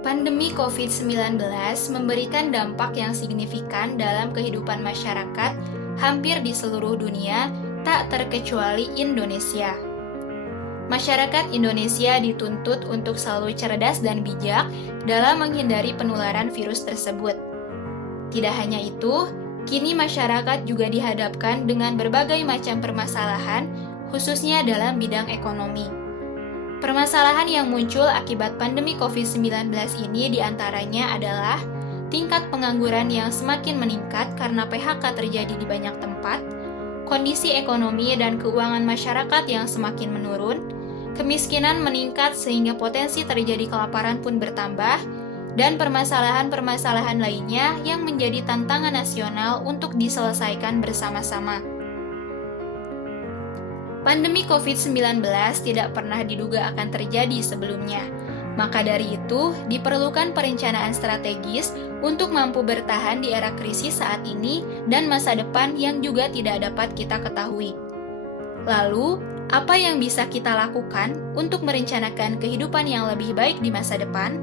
Pandemi COVID-19 memberikan dampak yang signifikan dalam kehidupan masyarakat hampir di seluruh dunia, tak terkecuali Indonesia. Masyarakat Indonesia dituntut untuk selalu cerdas dan bijak dalam menghindari penularan virus tersebut. Tidak hanya itu, kini masyarakat juga dihadapkan dengan berbagai macam permasalahan, khususnya dalam bidang ekonomi. Permasalahan yang muncul akibat pandemi COVID-19 ini diantaranya adalah tingkat pengangguran yang semakin meningkat karena PHK terjadi di banyak tempat, kondisi ekonomi dan keuangan masyarakat yang semakin menurun, kemiskinan meningkat sehingga potensi terjadi kelaparan pun bertambah, dan permasalahan-permasalahan lainnya yang menjadi tantangan nasional untuk diselesaikan bersama-sama. Pandemi COVID-19 tidak pernah diduga akan terjadi sebelumnya. Maka dari itu, diperlukan perencanaan strategis untuk mampu bertahan di era krisis saat ini dan masa depan yang juga tidak dapat kita ketahui. Lalu, apa yang bisa kita lakukan untuk merencanakan kehidupan yang lebih baik di masa depan?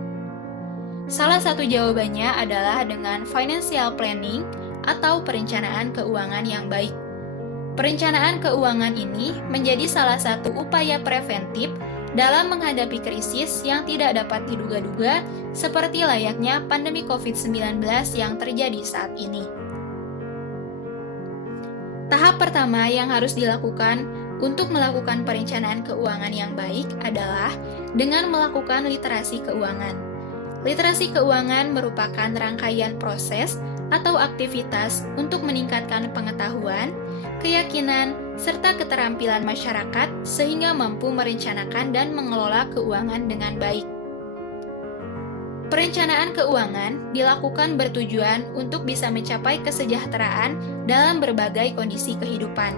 Salah satu jawabannya adalah dengan financial planning atau perencanaan keuangan yang baik. Perencanaan keuangan ini menjadi salah satu upaya preventif dalam menghadapi krisis yang tidak dapat diduga-duga seperti layaknya pandemi COVID-19 yang terjadi saat ini. Tahap pertama yang harus dilakukan untuk melakukan perencanaan keuangan yang baik adalah dengan melakukan literasi keuangan. Literasi keuangan merupakan rangkaian proses atau aktivitas untuk meningkatkan pengetahuan, keyakinan, serta keterampilan masyarakat sehingga mampu merencanakan dan mengelola keuangan dengan baik. Perencanaan keuangan dilakukan bertujuan untuk bisa mencapai kesejahteraan dalam berbagai kondisi kehidupan.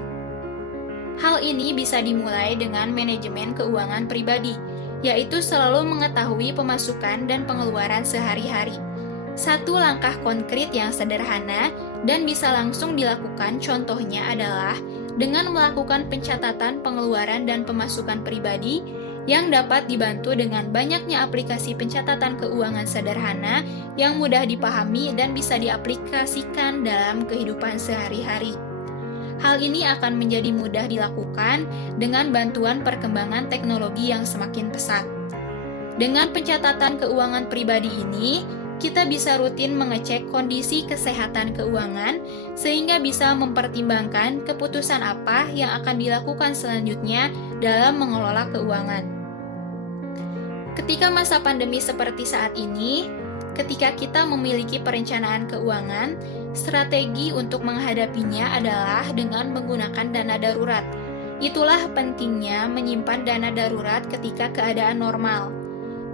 Hal ini bisa dimulai dengan manajemen keuangan pribadi, yaitu selalu mengetahui pemasukan dan pengeluaran sehari-hari. Satu langkah konkret yang sederhana dan bisa langsung dilakukan contohnya adalah dengan melakukan pencatatan pengeluaran dan pemasukan pribadi yang dapat dibantu dengan banyaknya aplikasi pencatatan keuangan sederhana yang mudah dipahami dan bisa diaplikasikan dalam kehidupan sehari-hari. Hal ini akan menjadi mudah dilakukan dengan bantuan perkembangan teknologi yang semakin pesat. Dengan pencatatan keuangan pribadi ini, kita bisa rutin mengecek kondisi kesehatan keuangan sehingga bisa mempertimbangkan keputusan apa yang akan dilakukan selanjutnya dalam mengelola keuangan. Ketika masa pandemi seperti saat ini, ketika kita memiliki perencanaan keuangan, strategi untuk menghadapinya adalah dengan menggunakan dana darurat. Itulah pentingnya menyimpan dana darurat ketika keadaan normal.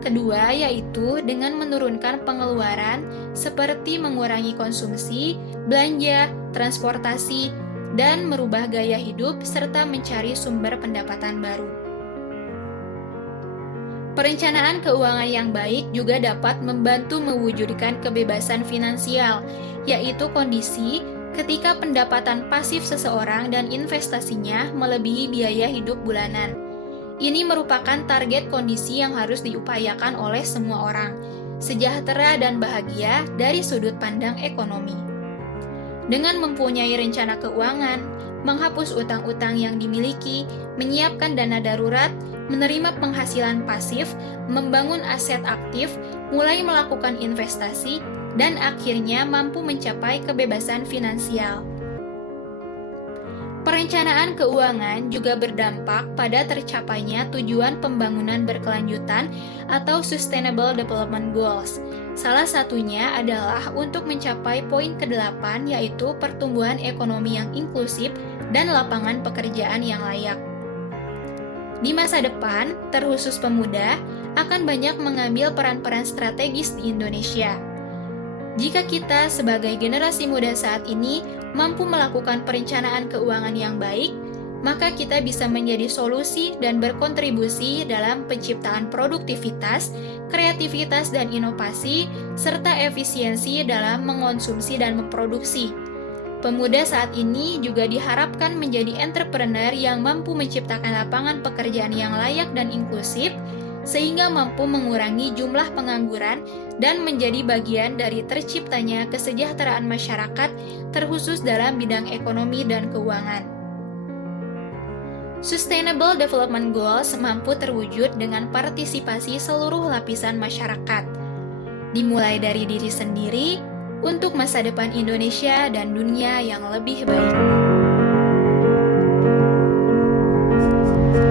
Kedua, yaitu dengan menurunkan pengeluaran seperti mengurangi konsumsi, belanja, transportasi, dan merubah gaya hidup serta mencari sumber pendapatan baru. Perencanaan keuangan yang baik juga dapat membantu mewujudkan kebebasan finansial, yaitu kondisi ketika pendapatan pasif seseorang dan investasinya melebihi biaya hidup bulanan. Ini merupakan target kondisi yang harus diupayakan oleh semua orang, sejahtera dan bahagia dari sudut pandang ekonomi. Dengan mempunyai rencana keuangan, menghapus utang-utang yang dimiliki, menyiapkan dana darurat, menerima penghasilan pasif, membangun aset aktif, mulai melakukan investasi, dan akhirnya mampu mencapai kebebasan finansial. Perencanaan keuangan juga berdampak pada tercapainya tujuan pembangunan berkelanjutan atau Sustainable Development Goals. Salah satunya adalah untuk mencapai poin ke-8 yaitu pertumbuhan ekonomi yang inklusif dan lapangan pekerjaan yang layak. Di masa depan, terkhusus pemuda, akan banyak mengambil peran-peran strategis di Indonesia. Jika kita sebagai generasi muda saat ini mampu melakukan perencanaan keuangan yang baik, maka kita bisa menjadi solusi dan berkontribusi dalam penciptaan produktivitas, kreativitas dan inovasi, serta efisiensi dalam mengonsumsi dan memproduksi. Pemuda saat ini juga diharapkan menjadi entrepreneur yang mampu menciptakan lapangan pekerjaan yang layak dan inklusif, sehingga mampu mengurangi jumlah pengangguran dan menjadi bagian dari terciptanya kesejahteraan masyarakat, terkhusus dalam bidang ekonomi dan keuangan. Sustainable Development Goals mampu terwujud dengan partisipasi seluruh lapisan masyarakat, dimulai dari diri sendiri untuk masa depan Indonesia dan dunia yang lebih baik.